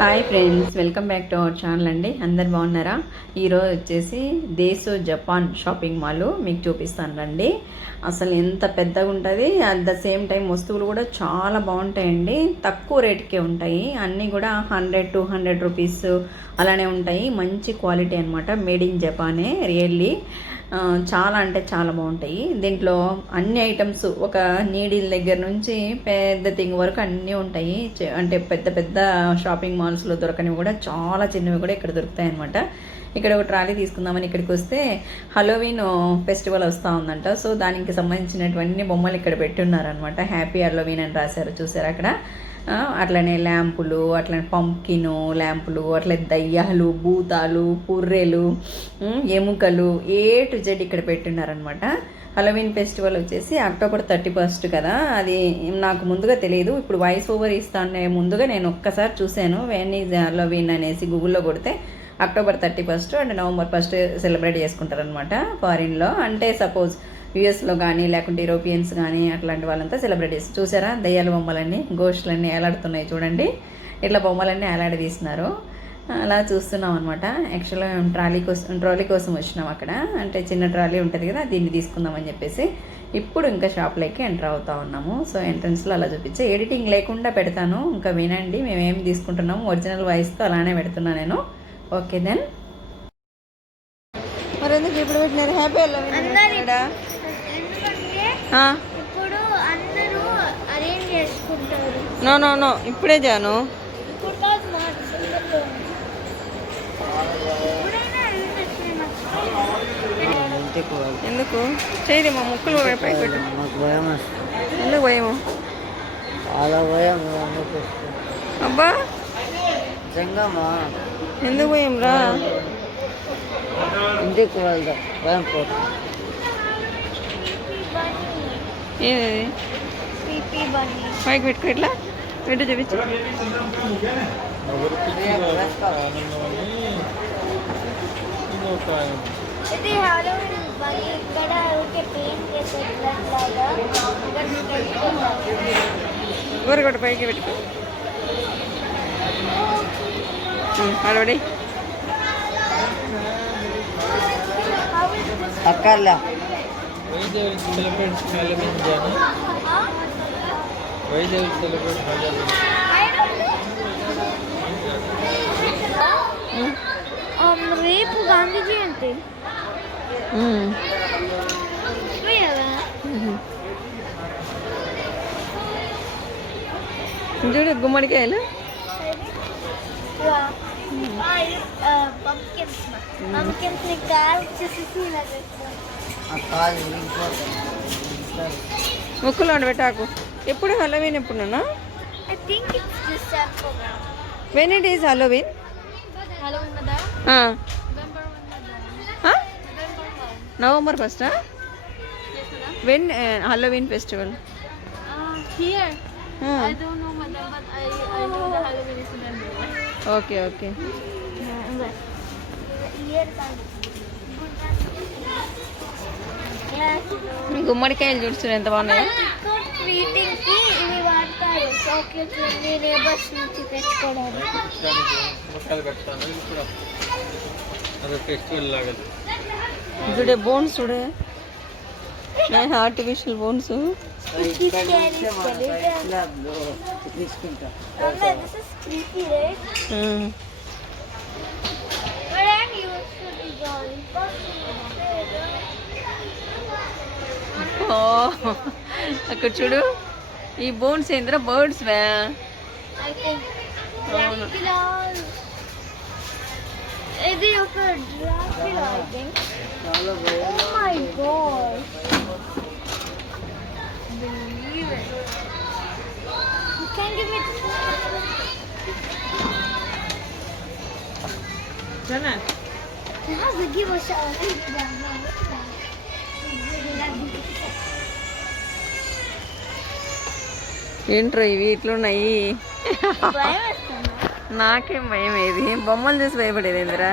Hi friends, welcome back to our channel అండి. అందరు బాగున్నారా? ఈరోజు వచ్చేసి దేశో జపాన్ షాపింగ్ మాల్ మీకు చూపిస్తాను రండి. అసలు ఎంత పెద్దగా ఉంటుంది, అట్ ద సేమ్ టైం వస్తువులు కూడా చాలా బాగుంటాయండి. తక్కువ రేటుకే ఉంటాయి. అన్నీ కూడా 100-200 రూపీస్ అలానే ఉంటాయి. మంచి క్వాలిటీ అనమాట. మేడ్ ఇన్ జపానే రియల్లీ. చాలా అంటే చాలా బాగుంటాయి. దీంట్లో అన్ని ఐటమ్స్, ఒక నీడిల్ దగ్గర నుంచి పెద్ద థింగ్ వరకు అన్నీ ఉంటాయి. అంటే పెద్ద పెద్ద షాపింగ్ మాల్స్లో దొరకనివి కూడా చాలా చిన్నవి కూడా ఇక్కడ దొరుకుతాయి అనమాట. ఇక్కడ ఒక ట్రాలీ తీసుకుందామని ఇక్కడికి వస్తే హలోవీన్ ఫెస్టివల్ వస్తూ ఉందంట. సో దానికి సంబంధించినటువంటి బొమ్మలు ఇక్కడ పెట్టున్నారనమాట. హ్యాపీ హలోవీన్ అని రాశారు, చూసారు అక్కడ. అట్లనే ల్యాంపులు, అట్లనే పంకిను ల్యాంపులు, అట్లే దయ్యాలు, భూతాలు, పుర్రెలు, ఎముకలు, ఏ టు జెడ్ ఇక్కడ పెట్టున్నారనమాట. హలోవీన్ ఫెస్టివల్ వచ్చేసి October 31 కదా. అది నాకు ముందుగా తెలియదు. ఇప్పుడు వాయిస్ ఓవర్ ఇస్తానే ముందుగా నేను ఒక్కసారి చూశాను. వెన్ ఈజ్ హలోవీన్ అనేసి గూగుల్లో కొడితే October 31 అండ్ November 1 సెలబ్రేట్ చేసుకుంటారనమాట ఫారిన్లో. అంటే సపోజ్ యూఎస్లో కానీ లేకుంటే యూరోపియన్స్ కానీ అట్లాంటి వాళ్ళంతా సెలబ్రేట్ చేస్తారు. చూసారా దయ్యాల బొమ్మలన్నీ, గోష్లన్నీ ఏలాడుతున్నాయి చూడండి. ఇట్లా బొమ్మలన్నీ ఏలాడదీస్తున్నారు. అలా చూస్తున్నాం అనమాట. యాక్చువల్గా ట్రాలీ కోసం వచ్చినాం అక్కడ. అంటే చిన్న ట్రాలీ ఉంటుంది కదా, దీన్ని తీసుకుందామని చెప్పేసి ఇప్పుడు ఇంకా షాప్లోకి ఎంటర్ అవుతా ఉన్నాము. సో ఎంట్రన్స్లో అలా చూపించే ఎడిటింగ్ లేకుండా పెడతాను, ఇంకా వినండి మేమేం తీసుకుంటున్నాము. ఒరిజినల్ వాయిస్తో అలానే పెడుతున్నా నేను. Okay then. మరి ఎందుకు ఇప్పుడు పెట్టినారు హ్యాపీ నో నో నో ఇప్పుడే జాను. ఎందుకు చేయదు మా ముక్కులు పైకి పెట్టు. ఎందుకు భయము? అబ్బా ఎందుకు భయం రా? ఇంటికి వెళ్దాం. ఏది పైకి పెట్టుకో, ఇట్లా పెట్టు చూపించు. ఊరగొట్ట పైకి పెట్టుకో. అడవడి అక్కర్లా. రేపు గాంధీ జయంతి. చూడు గుమ్మడికాయలు. ముక్కులో పెట్టాకు. ఎప్పుడు హలోవీన్? ఎప్పుడున్నా? When it is Halloween? November 1. When Halloween festival? Here. I don't know, madam, but I know the Halloween is in November. Okay, okay. గుమ్మడికాయలు చూడు ఎంత బాగున్నాయి. వీటికి ఇవి వాడతారు, చాక్లెట్స్ అన్ని నేబర్స్ నుంచి తెచ్చుకోవడానికి. చూడే బోన్స్, చూడే ఆర్టిఫిషియల్ బోన్స్. అక్కడ చూడు, ఈ బోన్స్ ఏంద్రా? బర్డ్స్ వే. ఇది ఒక Dracula, I think. Oh my god. Believe it. You can give me this. Jana. You have to give us a ఏంట్రో ఇవి ఇట్లున్నాయి. నాకేం భయం. ఏది బొమ్మలు చూసి భయపడేది ఏందిరా?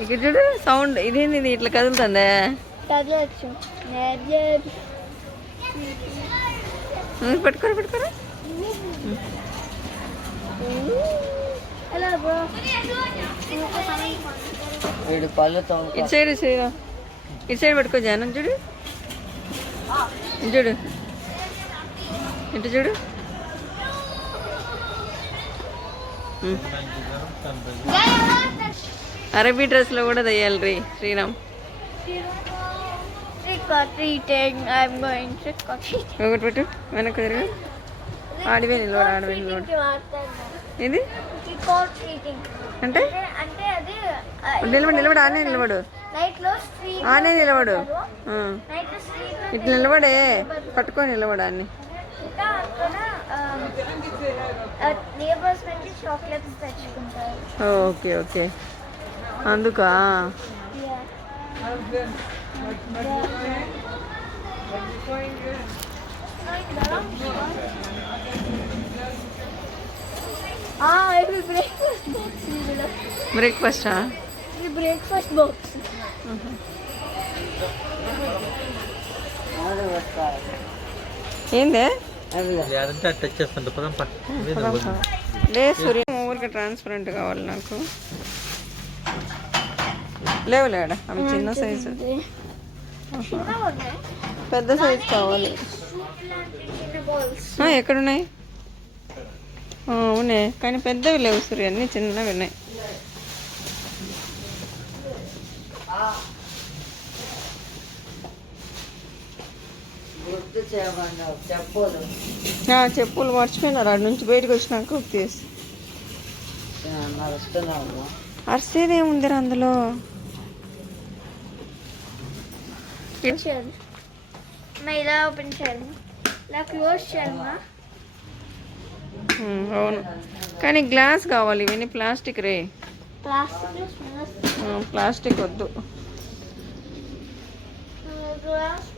ఇక్కడ చూడు సౌండ్. ఇదేంది ఇది ఇట్లా కదులుతుందా? పట్టుకోరా పట్టుకోరా. వీడు పళ్ళతో ఇటు సైడ్ ఇటు సైడ్ పట్టుకో జానం చూడు ఇటు చూడు ఇటు చూడు అరబీ డ్రెస్లో కూడా దయ్యాలి రీ Sriram Trick or treating. I'm going trick or treating. ఒకటి పెట్టు వెనక్కి తిరుగు ఆడివే నిలబడు ఇది Trick or treating. అంటే అంటే అది నిలబడు ఆనే నిలబడు నైట్ లో స్ట్రీట్ ఆనే నిలబడు నైట్ లో స్ట్రీట్ ఇటు నిలబడే పట్టుకొని నిలబడు అన్ని ఇంకా అక్కడ నేబర్స్ నుంచి చాక్లెట్స్ తెచ్చుకుంటారు. ఓకే ఓకే అందుకా ఇది బ్రేక్ఫాస్ట్ బాక్స్. బ్రేక్ఫాస్టా ఇది బ్రేక్ఫాస్ట్ బాక్స్. ఏందే టచ్ చేస్తుంటే పదం లే సూర్య ఊరికి ట్రాన్స్పరెంట్ కావాలి నాకు లేవు లేడా అవి చిన్న సైజు పెద్ద సైజు కావాలి చిన్న బాల్స్. ఎక్కడున్నాయి ఉన్నాయి కానీ పెద్దవి లేవు సూర్య అన్నీ చిన్నవి ఉన్నాయి చెప్పులు మర్చిపోయినారు అటు నుంచి బయటకు వచ్చినాక తీసి అరిసేది ఏముందిరా అందులో ఇలా ఓపెన్ చేయాలి, ఇలా క్లోజ్ చేయాలి. అవును కానీ గ్లాస్ కావాలి ఇవన్నీ ప్లాస్టిక్ రే ప్లాస్టిక్ ప్లాస్టిక్ వద్దు గ్లాస్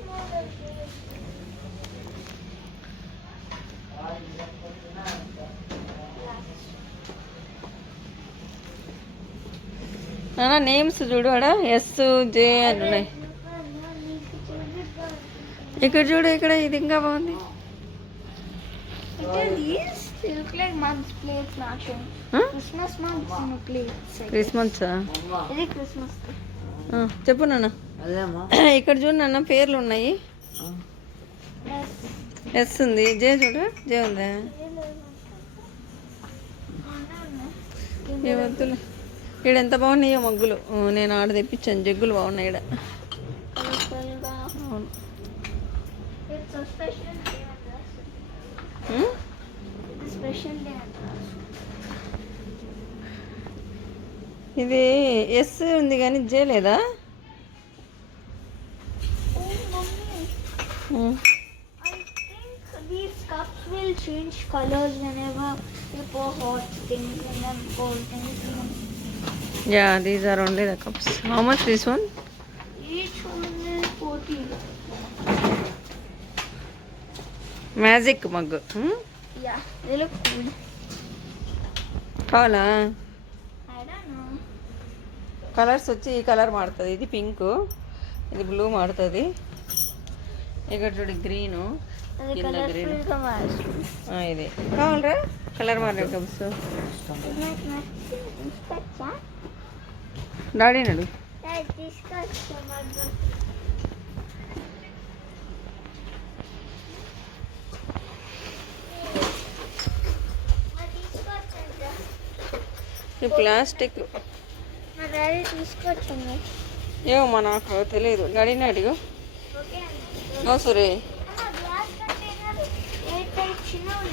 నేమ్స్ చూడు ఆడ ఎస్ జే అని ఉన్నాయి ఇక్కడ చూడు ఇక్కడ ఇది ఇంకా బాగుంది క్రిస్మస్ ఇది క్రిస్మస్. చెప్పు నాన్న ఇక్కడ చూడు నాన్న పేర్లు ఉన్నాయి ఎస్ ఉంది జే చూడు జే ఉందా ఏ వద్దులే ఇక్కడ ఎంత బాగున్నాయో మగ్గులు నేను ఆడ తెప్పించాను జగ్గులు బాగున్నాయి ఇక్కడ అవును ఇది ఎస్ ఉంది కానీ జే లేదా These cups will change colors whenever you pour hot things and then cold things. Yeah, these are only the cups. How much this one? Each one is 40. Magic mug. Yeah, they look cool. కావాలా I don't know. Colours వచ్చి ఈ colour మాడుతుంది ఇది pink ఇది blue మాడుతుంది ఇక్కడ చూడు green అది కింద green colourful గా మారుస్తుంది. ఇది కావాలరా కలర్ మారిన కప్స్ డాడీ నడు ఈ ప్లాస్టిక్ మా డాడీ తీసుకొచ్చింది. ఏమో మా నాకు తెలియదు డాడీని అడిగు సరే గ్లాస్ కంటైనర్ ఎయిట్ టైప్ చిన్నవి.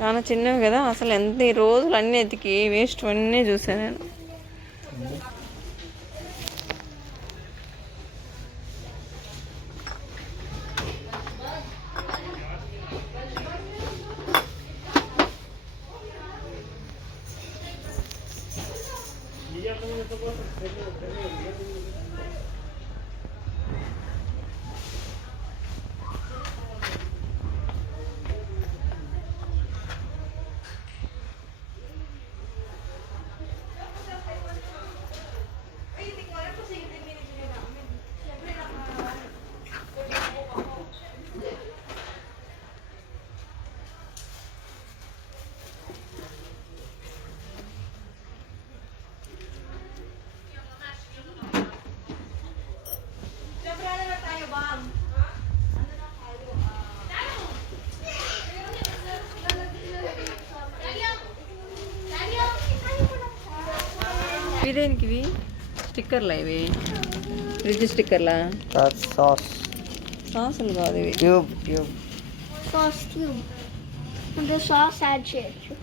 చాలా చిన్నవి కదా అసలు ఎంత ఈ రోజులు అన్నీ ఎతికి వేస్ట్ అన్నీ చూసాను నేను ఇదేనికి ఇవి స్టిక్కర్లా ఇవి ఫ్రిడ్జ్ స్టిక్కర్లా సాస్ సాసులు కాదు ఇవి ట్యూబ్ సాస్ ట్యూబ్ అంటే సాస్ యాడ్ చేయొచ్చు.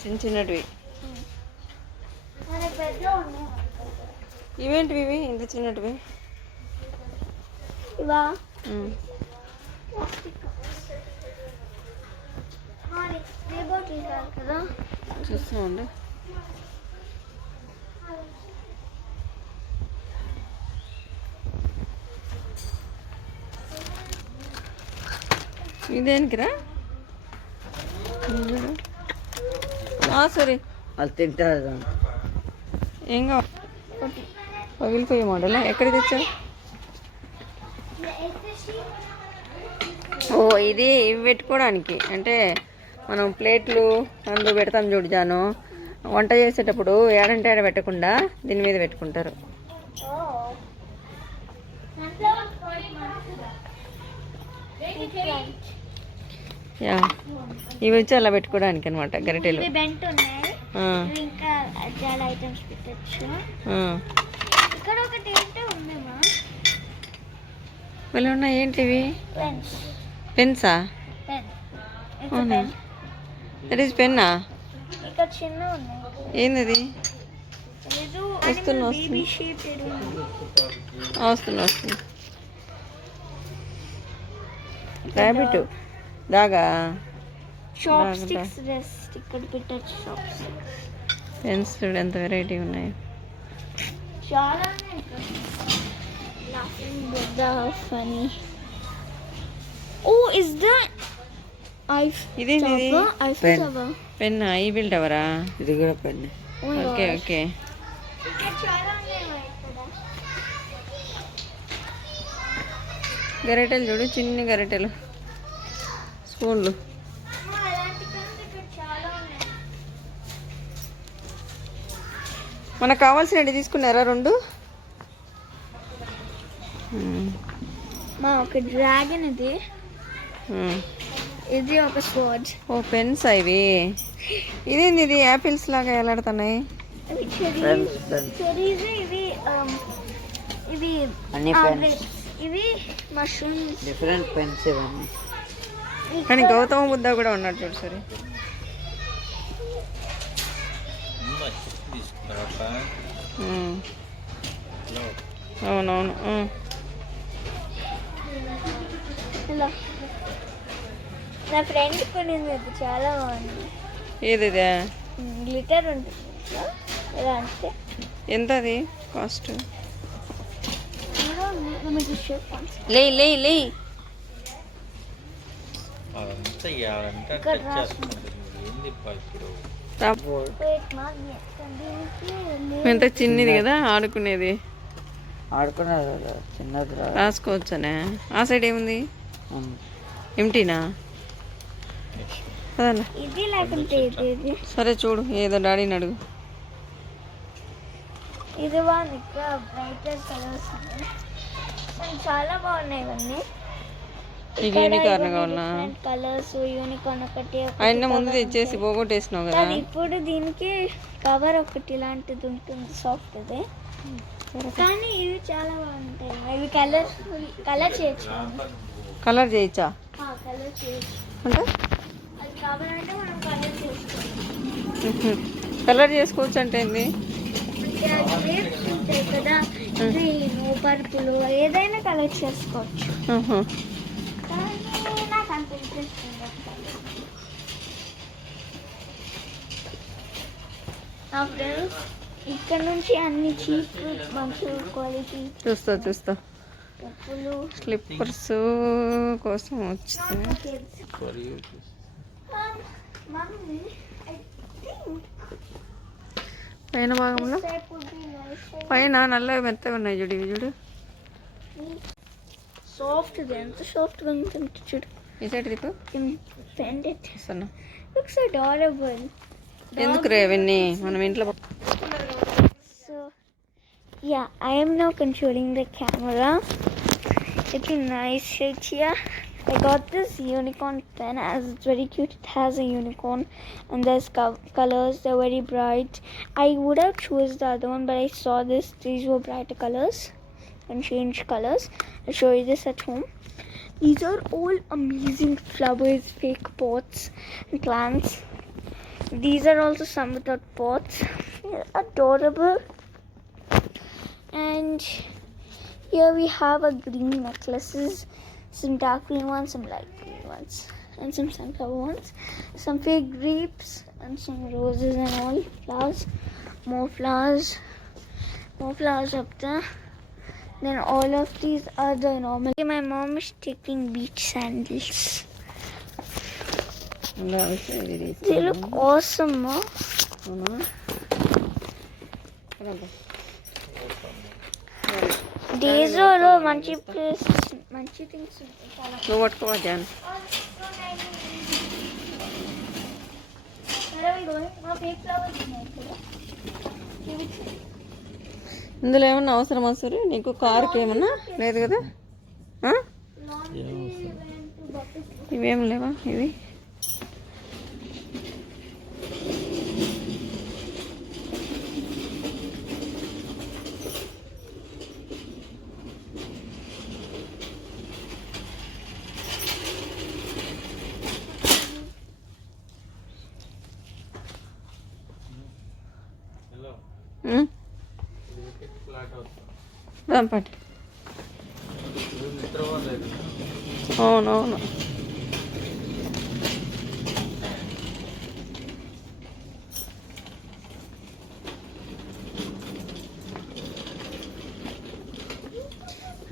చిన్న చిన్నటివి. మన పెద్ద ఉన్నాయి ఇవేంటివి ఇవి ఇంత చిన్నటివి? ఇవా కదా చూస్తామండి. ఇదేనికిరా? సారీ వాళ్ళు తింటారు. ఏం కావాలి? పగిలిపోయే మోడల్ ఎక్కడ తెచ్చావు? ఓ ఇది ఇవి పెట్టుకోవడానికి, అంటే మనం ప్లేట్లు అందులో పెడతాం చూడు జాను, వంట చేసేటప్పుడు ఏడంటే ఏడ పెట్టకుండా దీని మీద పెట్టుకుంటారు. యా ఇవి వచ్చి అలా పెట్టుకోవడానికి అనమాట గరిటెలు. బెంట్ ఉన్నాయి, ఇంకా చాలా ఐటమ్స్ పెట్టచ్చు. ఇక్కడ ఒకటి ఏంటో ఉందేమా, మళ్ళీ ఉన్నాయి ఏంటివి? పెన్స్. పెన్సా? పెన్. అవునా, దట్ ఈస్ పెన్నా? ఇక్కడ చిన్న ఉన్నాయి. ఏంది? ఏదో వస్తున్నా బేబీ షేప్ ఏదో వస్తున్నా వస్తుంది. ర్యాబిట్ దాగా చాప్ స్టిక్స్ రెస్ట్ ఇక్కడ పెట్టచ్చు. చాప్ స్టిక్స్ పెన్స్ ఎంత వెరైటీ ఉన్నాయి. చాలా ఉన్నాయి. Laughing Buddha, funny. Oh, is that ఇదేంటి ఇది? Eiffel Tower? పెన్ ఈ బిల్డ్ అవరా? ఇది కూడా pen. Oh my okay gosh. Okay. ఇక్కడ చాలా ఉన్నాయి ఇక్కడ. గరిటెలు చూడు, చిన్ని గరిటెలు, స్పూన్లు. అలాంటి పెన్స్ ఇక్కడ చాలా ఉన్నాయి. మనకు కావాల్సినవి తీసుకున్నారా రెండు? మా ఒక డ్రాగన్ ఇది, ఇది ఒక స్వర్డ్. ఓ పెన్స్ ఇవి. ఇదేంది ఇది? యాపిల్స్ లాగా ఎలాడుతున్నాయి. చెరీస్. ఇవి ఇవి అన్ని పెన్స్, ఇవి మష్రూమ్స్. డిఫరెంట్ పెన్స్ ఇవన్నీ. కానీ గౌతమ బుద్ధ కూడా ఉన్నాడు చూడు. సరే అవునవును. ఇలా నా ఫ్రెండ్ కొనింది, అది చాలా బాగుంది. ఏది ఇదే? గ్లిటర్ ఉంటుంది ఇట్లా. ఎలా అంటే ఎంత అది కాస్ట్? మీకు లే లే లే ఇక్కడ రాస్తుంది. ఎంత చిన్నది కదా ఆడుకునేది. ఆడుకున్నారు చిన్నది రాసుకోవచ్చనే. ఆ సైడ్ ఏముంది? ఎంటీనా? ఇది లేకుంటే ఇది సరే చూడు, ఏదో డాడీని అడుగు. ఇది బాగుంది. ఇక్కడ బ్రైటర్ కలర్స్ ఉన్నాయి, చాలా బాగున్నాయి ఇవన్నీ. నీకు యూనికార్న్ కావాలన్నా? కలర్స్ యూనికార్న్ ఒకటి ఆయన ముందు తెచ్చేసి పోగొట్టేసినావు కదా. ఇప్పుడు దీనికి కవర్ ఒకటి ఇలాంటిది ఉంటుంది, సాఫ్ట్ అది. కానీ ఇవి చాలా బాగుంటాయి. ఇవి కలర్ చేయొచ్చు. కలర్ చేయొచ్చా? కలర్ చేయొచ్చు అంటే అది కావాలంటే మనం కలర్ చేసుకోవచ్చు. కలర్ చేసుకోవచ్చు అంటే ఏంది? అంటే అది వేవ్స్ ఉంటాయి కదా, గ్రీన్ పర్పుల్ ఏదైనా కలర్ చేసుకోవచ్చు. కానీ నాకు అంత ఇంట్రెస్ట్ ఉండదు. నా ఫ్రెండ్స్ ఇక్కడ నుంచి అన్ని చీప్ మంచి క్వాలిటీ చూస్తా చెప్పులు, స్లిప్పర్స్ కోసం వచ్చింది. పైన భాగంలో పైన నల్లగా మెత్తగా ఉన్నాయి చూడు. ఇవి చూడు, సాఫ్ట్. ఎంత సాఫ్ట్గా ఉంటుంది చూడు. ఈ సైడ్ దిక్కు ఇస్తున్నా. Looks adorable. ఎందుకు రే ఇవన్నీ మనం ఇంట్లో. So yeah, I am now controlling the camera. It's a nice shot here. I got this unicorn pen as it's very cute. It has a unicorn and there's colors. They're very bright. I would have chose the other one, but I saw this. These were brighter colors and changed colors. I'll show you this at home. These are all amazing flowers, fake pots and plants. These are also some without pots. They're adorable. And here we have a green necklaces. Some dark green ones, some light green ones, and some sunflower ones. Some fake grapes and some roses and all flowers. More flowers up there. Then all of these are the normal. My mom is taking beach sandals. They look awesome, huh? Daiso lo manchi place, manchi things. నువ్వు పట్టుకోవా John. Where are we going? No fake flowers ఉన్నాయి ఇక్కడ. ఇందులో ఏమన్నా అవసరమా సరే నీకు కార్కి ఏమన్నా లేదు కదా? ఇవేం లేవా ఇవి? పట్టు. అవునవును.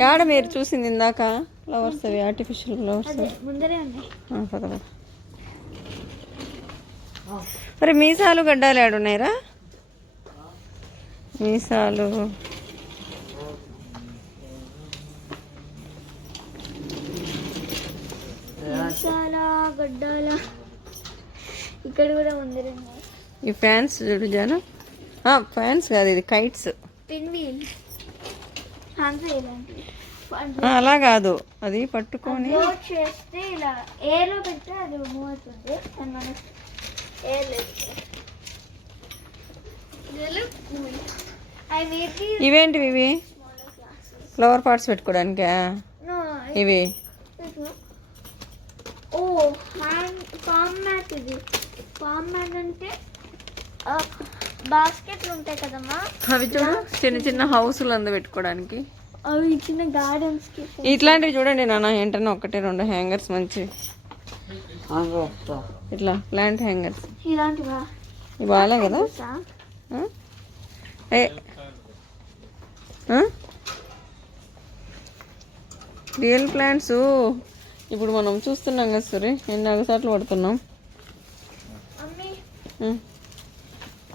యాడ మీరు చూసింది ఇందాక ఫ్లవర్స్ అవి ఆర్టిఫిషియల్ ఫ్లవర్స్ ముందరే ఉన్నాయి. పద. మరి మీసాలు గడ్డాలు ఏడున్నాయిరా? మీసాలు గడ్డాల ఇక్కడ కూడా ముందరే ఉన్నాయి. ఈ ఫ్యాన్స్ చూడు జాను. ఫ్యాన్స్ కాదు, ఇది కైట్స్. పిన్ వీల్ అలా కాదు, అది పట్టుకొని చేస్తే ఇలా ఎయిర్ లో పెడితే అది మూవ్ అవుతుంది. అండ్ మనం ఎయిర్ ఇవేంటివి? ఇవి ఫ్లవర్ పాట్స్ పెట్టుకోవడానికా ఇవి? ఓ పామ్ మ్యాట్. ఇది పామ్ మ్యాట్ అంటే బాస్కెట్లు ఉంటాయి కదమ్మా, అవి చూడు చిన్న చిన్న హౌస్లు అందు పెట్టుకోవడానికి. అవి చిన్న గార్డెన్స్ కి. ఇట్లాంటివి చూడండి నాన్న, ఏంటన్నా ఒకటి రెండు హ్యాంగర్స్ మంచి ఇట్లా ప్లాంట్ హ్యాంగర్స్ ఇలాంటివా? ఇవి బాగాలే కదా? రియల్ ప్లాంట్స్ ఇప్పుడు మనం చూస్తున్నాం కదా సరే, ఎన్ని అగసాట్లు పడుతున్నాం.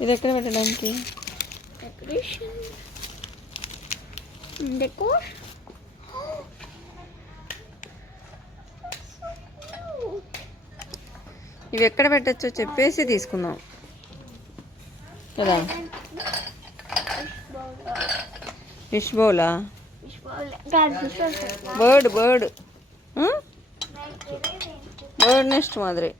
ఇది ఎక్కడ పెట్టడానికి? ఇవి ఎక్కడ పెట్టచ్చో చెప్పేసి తీసుకున్నాం కదా. ఫిష్ బౌలా? బర్డ్ బర్డ్ నెస్ట్ మాదిరి.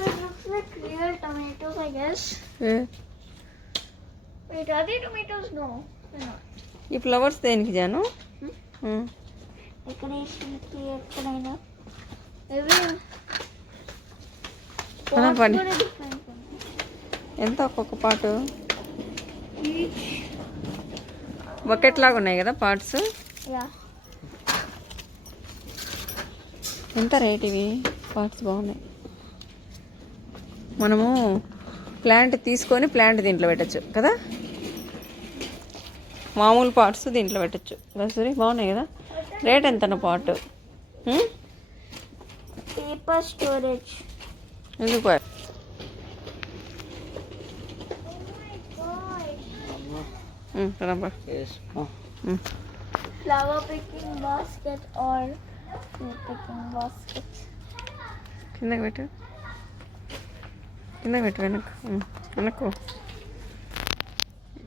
This looks like real tomatoes, I guess. Wait, are they tomatoes? No, they're not. ఈ ఫ్లవర్స్ దేనికి జాను? ఎక్కడైనా ఎంత ఒక్కొక్క పాటు? బకెట్ లాగా ఉన్నాయి కదా పార్ట్స్. ఎంత రేట్ ఇవి? పార్ట్స్ బాగున్నాయి. మనము ప్లాంట్ తీసుకొని ప్లాంట్ దీంట్లో పెట్టచ్చు కదా, మామూలు పార్ట్స్ దీంట్లో పెట్టచ్చు. సరే బాగున్నాయి కదా. రేట్ ఎంత పాట్? Paper storage. ఎందుకు? Flower picking basket or picking basket. కిందకి పెట్టు, కిందకి పెట్టు, వెనక్కు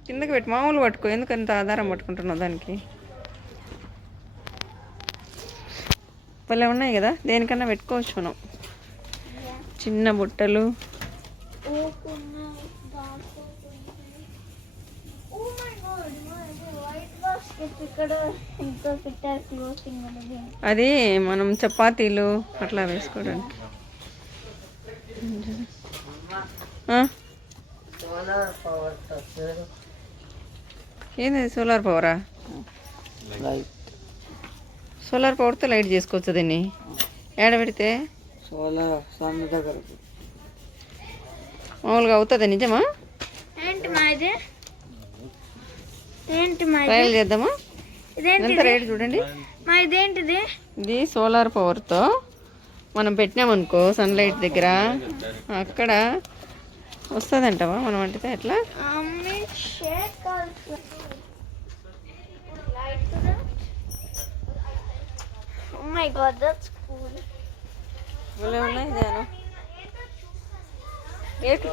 కిందకి పెట్టి మామూలు పట్టుకో, ఎందుకంత ఆధారం పట్టుకుంటున్నావు దానికి. భలే ఉన్నాయి కదా, దేనికన్నా పెట్టుకోవచ్చు మనం. చిన్న బుట్టలు. అది మనం చపాతీలు అట్లా వేసుకోవడానికి. ఏంది సోలార్ పవరా? సోలార్ పవర్తో లైట్ చేసుకోవచ్చు దీన్ని. ఏడ పెడితే సోలార్ సన్ దగ్గర మామూలుగా అవుతుంది. నిజమా? ట్రయల్ చేద్దామా? ఎంత రేటు చూడండి. ఇదేంటిది? ఇది సోలార్ పవర్తో మనం పెట్టినామనుకో సన్లైట్ దగ్గర, అక్కడ వస్తుందంటవా మనం వంటితే ఎట్లా? భలే ఉన్నాయి జాను. రేటు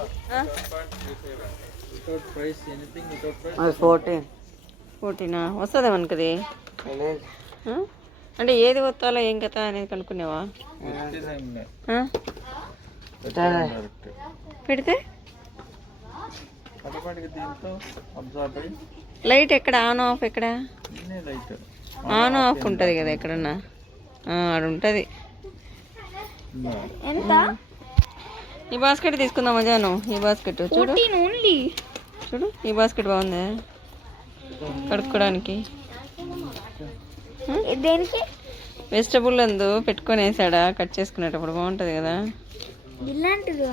14 వస్తుందా మనకది? అంటే ఏది వస్తాలో ఏం కథ అనేది కనుక్కునేవా? పెడితే లైట్ ఎక్కడ ఆన్ ఆఫ్? ఎక్కడ ఆన్ ఆఫ్ ఉంటుంది కదా ఎక్కడన్నా, ఆడ ఉంటుంది. ఈ బాస్కెట్ తీసుకుందాం జాను. ఈ బాస్కెట్ చూడు, చూడు ఈ బాస్కెట్ బాగుంది కడుక్కోవడానికి. దేనికి? వెజిటబుల్ అందు పెట్టుకొని వేసాడా కట్ చేసుకునేటప్పుడు బాగుంటుంది కదా. ఇలాంటిది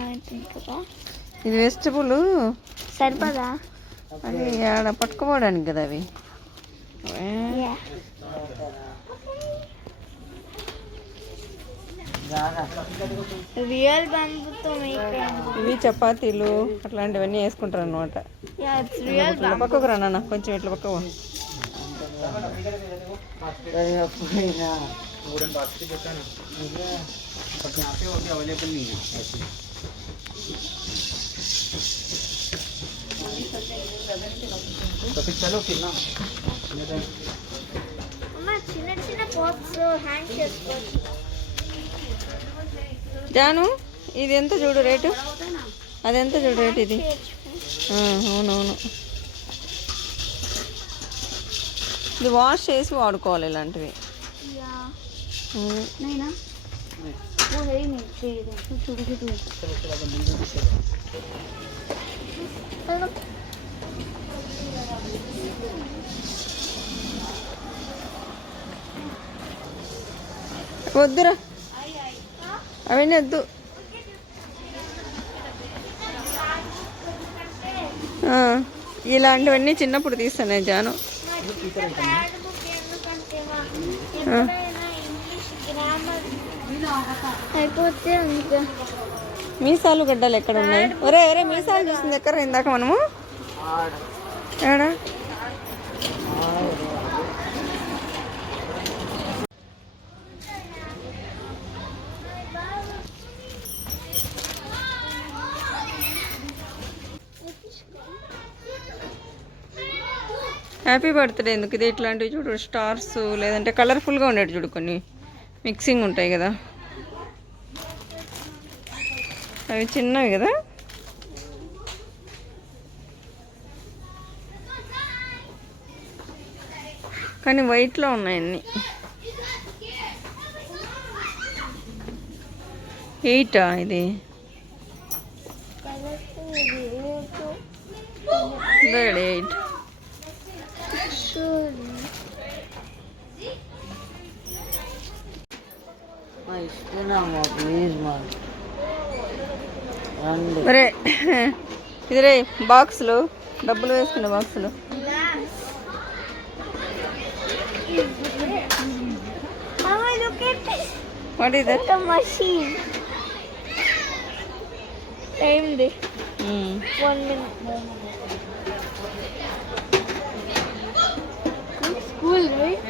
ఇది వెజిటబుల్ సరిపదా? అది ఆడ పట్టుకోవడానికి కదా అవి. రియల్ బంబుతో ఇవి చపాతీలు అట్లాంటివన్నీ వేసుకుంటారు అనమాట. పక్కకు రా నాన్న, కొంచెం ఇట్లా పక్కకు. చిన్న చిన్న పాట్స్ హ్యాంగ్ చేసుకోవచ్చు. జాను ఇది ఎంత చూడు రేటు, అదెంత చూడు రేటు ఇది. అవునవును, ఇది వాష్ చేసి వాడుకోవాలి ఇలాంటివి. వద్దురా అవన్నీ వద్దు. ఇలాంటివన్నీ చిన్నప్పుడు తీస్తాను జాను. అయిపోతే మీసాలు గడ్డలు ఎక్కడ ఉన్నాయి? ఒరే ఒరే మీసాలు చూసింది ఎక్కడ ఇందాక మనము? ఏడా హ్యాపీ బర్త్డే ఎందుకు? ఇది ఇట్లాంటివి చూడు, స్టార్స్ లేదంటే కలర్ఫుల్గా ఉండేవి చూడు, కొన్ని మిక్సింగ్ ఉంటాయి కదా, అవి చిన్నవి కదా. కానీ వైట్లో ఉన్నాయి అన్నీ. 8 ఇది 8. ప్లీజ్ ఇది రే బాక్సులు, డబ్బులు వేసుకునే బాక్సులు. What is that? machine. Timed. 1 minute. School, right?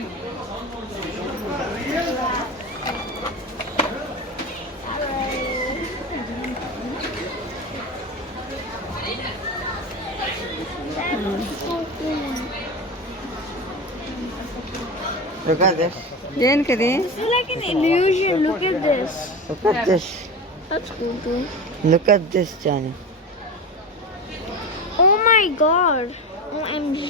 Look at this. దేనికి అది? This is like an illusion. Look at this. Look at this. That's cool too. Look at this, Johnny. Oh my god. OMG.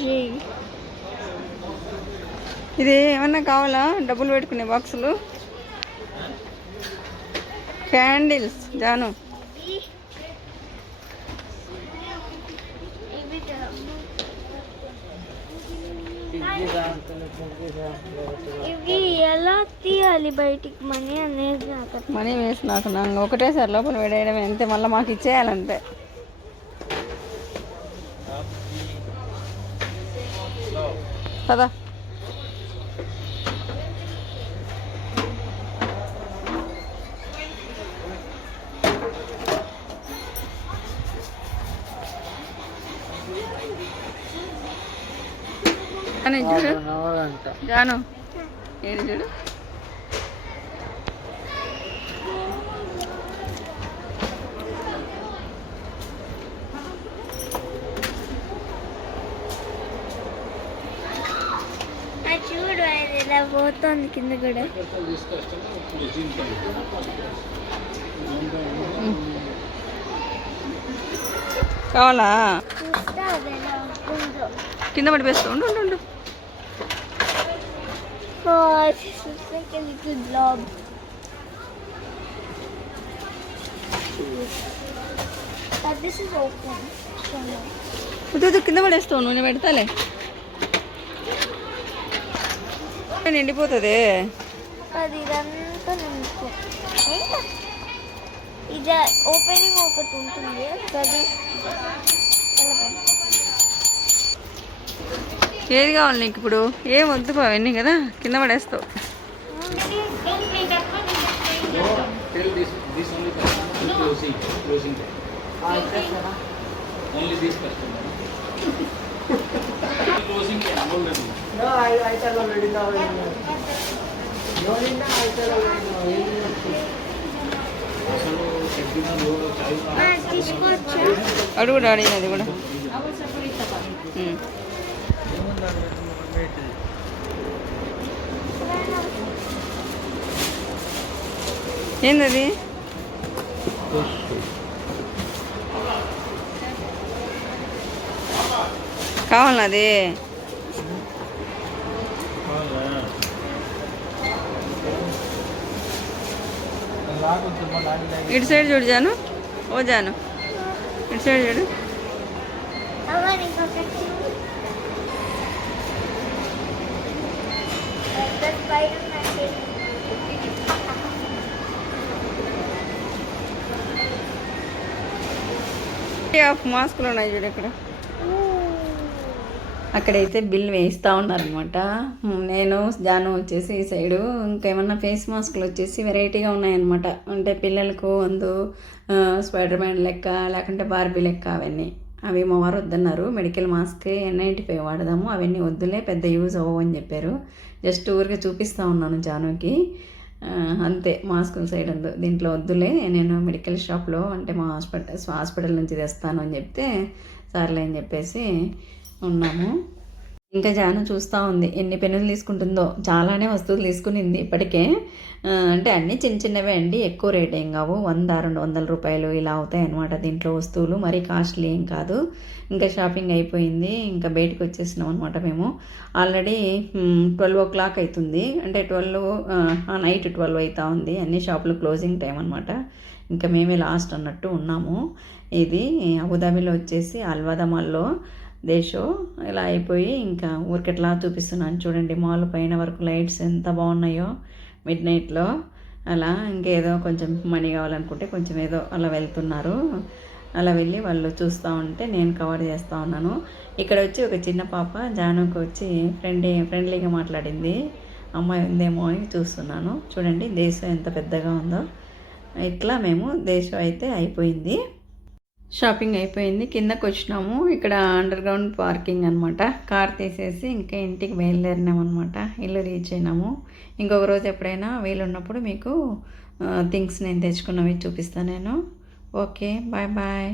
ఇది ఏమన్నా కావాలా? డబ్బులు పెట్టుకునే బాక్సులు, candles Janu. ఇవి ఎలా తీయాలి బయటికి మనీ అనేది నాకు మనీ వేసి నాకు ఒకటేసారి లోపల వేడేయడం అంతే, మళ్ళీ మాకు ఇచ్చేయాలంతే. కదా చూడు జాను, ఏడు చూడు. చూడు ఇలా పోతుంది కింద కూడా. కావాలా? చూస్తా అది ఎలా ఉంటుందో. కింద పడిపేస్తా. ఉండు ఉండు ఉండు. Oh, this looks like a little blob. But this is open. వద్దు కింద పడేస్తావు, నేను పెడతాలే. నిండిపోతుంది. అది ఇదంతా నింపుకో. ఇది ఓపెనింగ్ ఒకటి ఉంటుంది అది. ఏది కావాలి నీకు ఇప్పుడు? ఏం వద్దు అవన్నీ కదా, కింద పడేస్తావు. తీసుకోవచ్చు. అడుగు డాడీ, అది కూడా. ఏందది? కావాలా అది? ఇటు సైడ్ చూడు జాను. ఓ జాను, ఇటు సైడ్ చూడు. మాస్కులు ఉన్నాయి చూడు ఇక్కడ. అక్కడైతే బిల్ వేస్తూ ఉన్నారనమాట. నేను జాను వచ్చేసి ఈ సైడు ఇంకేమన్నా ఫేస్ మాస్కులు వచ్చేసి వెరైటీగా ఉన్నాయన్నమాట. అంటే పిల్లలకు స్పైడర్ మ్యాన్ లెక్క, లేకుంటే బార్బీ లెక్క అవన్నీ. అవి మా వారు వద్దన్నారు. మెడికల్ మాస్క్ N95 వాడదాము, అవన్నీ వద్దులే, పెద్ద యూజ్ అవ్వవు అని చెప్పారు. జస్ట్ ఊరికే చూపిస్తూ ఉన్నాను జానుకి, అంతే. మాస్కుల సైడ్ ఉంది, దీంట్లో వద్దులే, నేను మెడికల్ షాప్లో అంటే మా హాస్పిటల్ నుంచి తెస్తాను అని చెప్తే సర్లే అని చెప్పేసి ఉన్నాము. ఇంకా జాను చూస్తూ ఉంది ఎన్ని పెన్నులు తీసుకుంటుందో. చాలానే వస్తువులు తీసుకునింది ఇప్పటికే. అంటే అన్నీ చిన్న చిన్నవే అండి, ఎక్కువ రేట్ ఏం కావు. 100-200 రూపాయలు ఇలా అవుతాయి అన్నమాట దీంట్లో వస్తువులు, మరీ కాస్ట్లీ ఏం కాదు. ఇంకా షాపింగ్ అయిపోయింది, ఇంకా బయటకు వచ్చేసినాం అనమాట. మేము ఆల్రెడీ 12 o'clock అవుతుంది, అంటే నైట్ 12 అవుతా ఉంది. అన్ని షాపులు క్లోజింగ్ టైం అనమాట. ఇంకా మేమే లాస్ట్ అన్నట్టు ఉన్నాము. ఇది అబుదాబిలో వచ్చేసి అల్వాదా మాల్లో దేశో ఇలా అయిపోయి ఇంకా ఊరికెట్లా చూపిస్తున్నాను చూడండి. మాల్ పైన వరకు లైట్స్ ఎంత బాగున్నాయో మిడ్ నైట్లో. అలా ఇంకేదో కొంచెం మనీ కావాలనుకుంటే కొంచెం ఏదో అలా వెళ్తున్నారు. అలా వెళ్ళి వాళ్ళు చూస్తూ ఉంటే నేను కవర్ చేస్తూ ఉన్నాను. ఇక్కడ వచ్చి ఒక చిన్న పాప జానుకి వచ్చి ఫ్రెండ్లీగా మాట్లాడింది. అమ్మాయి ఉందేమో అని చూస్తున్నాను. చూడండి దేశం ఎంత పెద్దగా ఉందో. ఇట్లా మేము దేశం అయితే అయిపోయింది, షాపింగ్ అయిపోయింది. కిందకు వచ్చినాము. ఇక్కడ అండర్ గ్రౌండ్ పార్కింగ్ అనమాట. కార్ తీసేసి ఇంకా ఇంటికి బయలుదేరినాము అనమాట. ఇల్లు రీచ్ అయినాము. ఇంకొక రోజు ఎప్పుడైనా వీలున్నప్పుడు మీకు థింగ్స్ నేను తెచ్చుకున్నవి చూపిస్తాను నేను. Okay, bye bye.